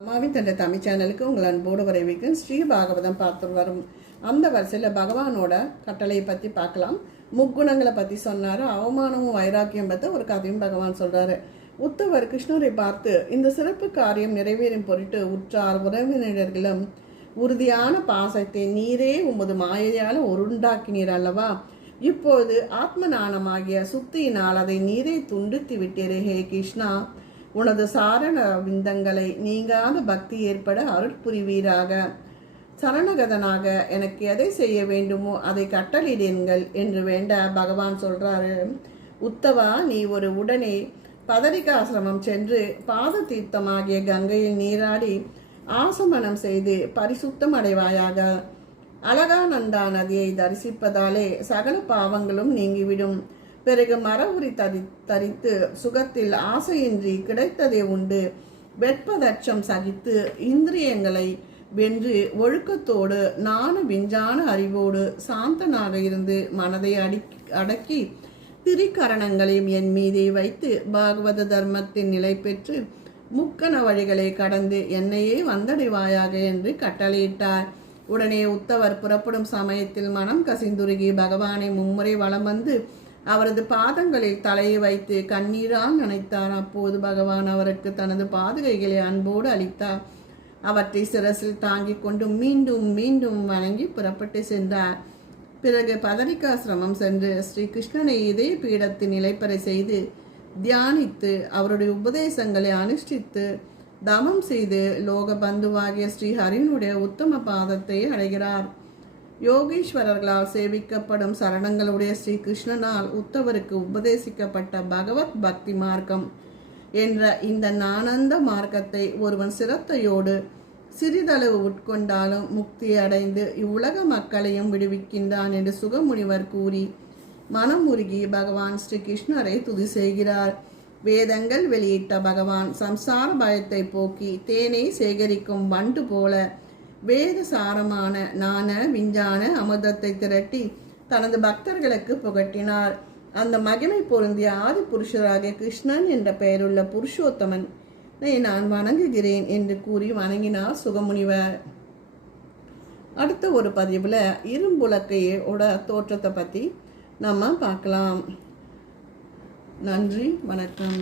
அம்மாவின் தந்தை தமிழ் சேனலுக்கு உங்கள் அன்போடு வரவேற்கும் ஸ்ரீ பாகவதம் பார்த்து வரும். அந்த வரிசையில் பகவானோட கட்டளையை பற்றி பார்க்கலாம். முக்குணங்களை பற்றி சொன்னார். அவமானமும் வைராக்கியம் பற்றி ஒரு கதையும் பகவான் சொல்கிறாரு. உத்தவர் கிருஷ்ணரை பார்த்து, இந்த சிறப்பு காரியம் நிறைவேறும் பொருட்டு உற்றார் உறவினர்களும் உறுதியான பாசத்தை நீரே உமது மாயையால் உருண்டாக்கினீர் அல்லவா? இப்போது ஆத்மநானமாகிய சுத்தியினால் அதை நீரே துண்டித்து விட்டீரே. ஹே கிருஷ்ணா, உனது சாரண விந்தங்களை நீங்காத பக்தி ஏற்பட அருட்புரிவீராக. சரணகதனாக எனக்கு எதை செய்ய வேண்டுமோ அதை கட்டளிடுங்கள் என்று வேண்ட பகவான் சொல்றாரு. உத்தவா, நீ ஒரு உடனே பதரிகாசிரமம் சென்று பாத தீர்த்தமாகிய கங்கையில் நீராடி ஆசமனம் செய்து பரிசுத்தம் அடைவாயாக. அழகானந்தா நதியை தரிசிப்பதாலே சகல பாவங்களும் நீங்கிவிடும். பிறகு மர உரி தரித்து சுகத்தில் ஆசையின்றி கிடைத்ததை உண்டு வெட்பதட்சம் சகித்து இந்திரியங்களை வென்று ஒழுக்கத்தோடு நாண விஞ்ஞான அறிவோடு சாந்தனாக இருந்து மனதை அடக்கி திரிகரணங்களையும் என் மீதே வைத்து பாகவத தர்மத்தின் நிலை பெற்று முக்கண வழிகளை கடந்து என்னையே வந்தடைவாயாக என்று கட்டளையிட்டார். உடனே உத்தவர் புறப்படும் சமயத்தில் மனம் கசிந்துருகி பகவானை மும்முறை வலம் வந்து அவரது பாதங்களில் தலையை வைத்து கண்ணீரால் நினைத்தார். அப்போது பகவான் அவருக்கு தனது பாதுகைகளை அன்போடு அளித்தார். அவற்றை சிரசில் தாங்கிக் கொண்டு மீண்டும் மீண்டும் வணங்கி புறப்பட்டு சென்றார். பிறகு பதரிகாசிரமம் சென்று ஸ்ரீ கிருஷ்ணனை இதே பீடத்தில் நிலைப்பறை செய்து தியானித்து அவருடைய உபதேசங்களை அனுஷ்டித்து தமம் செய்து லோக பந்துவாகிய ஸ்ரீ ஹரினுடைய உத்தம பாதத்தை அடைகிறார். யோகீஸ்வரர்களால் சேவிக்கப்படும் சரணங்களுடைய ஸ்ரீ கிருஷ்ணனால் உத்தவருக்கு உபதேசிக்கப்பட்ட பகவத் பக்தி மார்க்கம் என்ற இந்த நானந்த மார்க்கத்தை ஒருவன் சிரத்தையோடு சிறிதளவு உட்கொண்டாலும் முக்தி அடைந்து இவ்வுலக மக்களையும் விடுவிக்கின்றான் என்று சுகமுனிவர் கூறி மனமுருகி பகவான் ஸ்ரீ கிருஷ்ணரை துதி செய்கிறார். வேதங்கள் வெளியிட்ட பகவான் சம்சார பயத்தை போக்கி தேனை சேகரிக்கும் வண்டு போல வேத சாரமான நான விஞ்ஞான அமிர்தத்தை திரட்டி தனது பக்தர்களுக்கு புகட்டினார். அந்த மகிமை பொருந்திய ஆதி புருஷராக கிருஷ்ணன் என்ற பெயருள்ள புருஷோத்தமன் நான் வணங்குகிறேன் என்று கூறி வணங்கினார் சுகமுனிவர். அடுத்த ஒரு பதிவில் இரும்புலக்கையோட தோற்றத்தை பற்றி நம்ம பார்க்கலாம். நன்றி, வணக்கம்.